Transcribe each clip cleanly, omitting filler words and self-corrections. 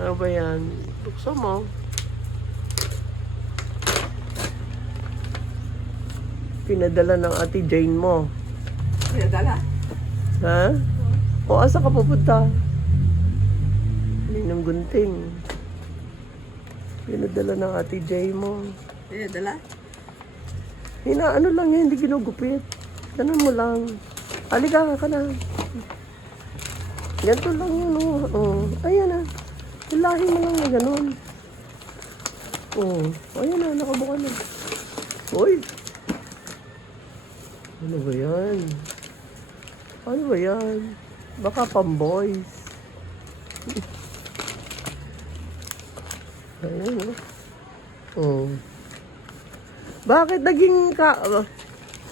Ano ba yan? Buksan mo. Pinadala ng Ate Jane mo. Pinadala? Ha? O, asa ka pupunta? Ninong Gunting. Pinadala ng Ate Jane mo. Pinadala? Ano lang yan, hindi ginugupit. Ganun mo lang. Halika ka na. Ganito lang yun, oh. Oh. Ayan na. Hilahin mo lang na ganun. Oh. Ayan na, nakabuka na. Uy! Ano ba yan? Ano ba yan? Baka pamboys. Ayan, oh. Oh. Bakit naging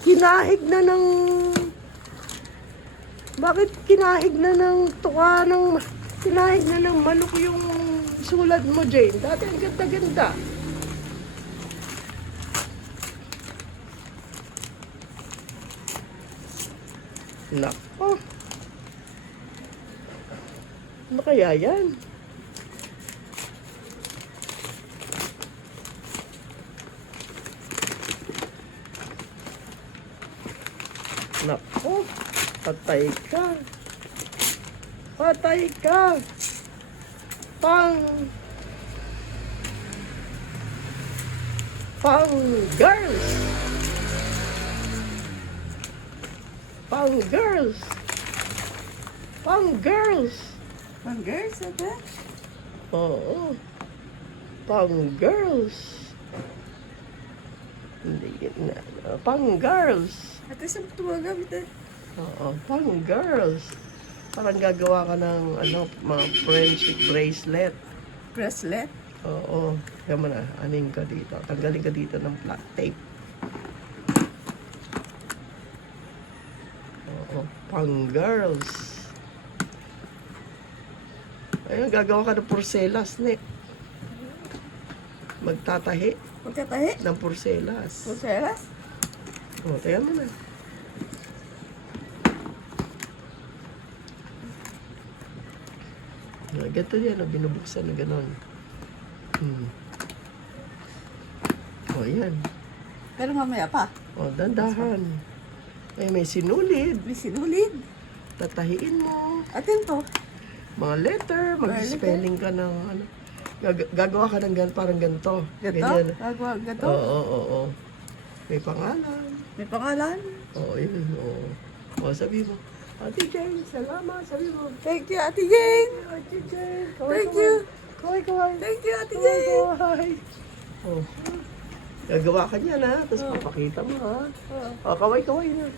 kinahig na ng... Bakit kinahig na ng tuka ng... Kinahig na ng manok yung sulat mo, Jane? Dati ang ganda-ganda. Nako. Ano kaya yan? Nako. Patay ka. Patay ka. Pang girls. Pang girls. Pang girls. Pang girls, ate? Oo. Pang girls. Hindi na. Pang girls. Ate, saan mo tumagamit eh? Oo, pang girls. Parang gagawa ka ng mga friendship bracelet. Bracelet? Oo. Kaya mo na, aning ka dito. Tanggalin ka dito ng flat tape. Oo, pang girls. Ayun, gagawa ka ng porcelas, ne. Magtatahi Magkatahi? ng porcelas. Porcelas? O, tingnan mo na. Ganito yan, binubuksan na gano'n. O, yan. Pero mamaya pa. O, dandahan. Ay, may sinulid. May sinulid. Tatahiin mo. Atin to. Mga letter, mag-spelling ka ng ano. Gagawa ka ng parang ganito. Gato? Ganyan. Gagawa gato? Oo. May pangalan. May pangalan? Oo, yun. Oo. O, sabi mo, Ate Jane, salamat. Sabi mo, Thank you, Ate Jane. Ate Jane. Thank you. Kaway. Thank you, Ate Jane. Kaway. Oh. Gagawa ka niyan, ha? Tapos papakita mo, ha? O, kaway na.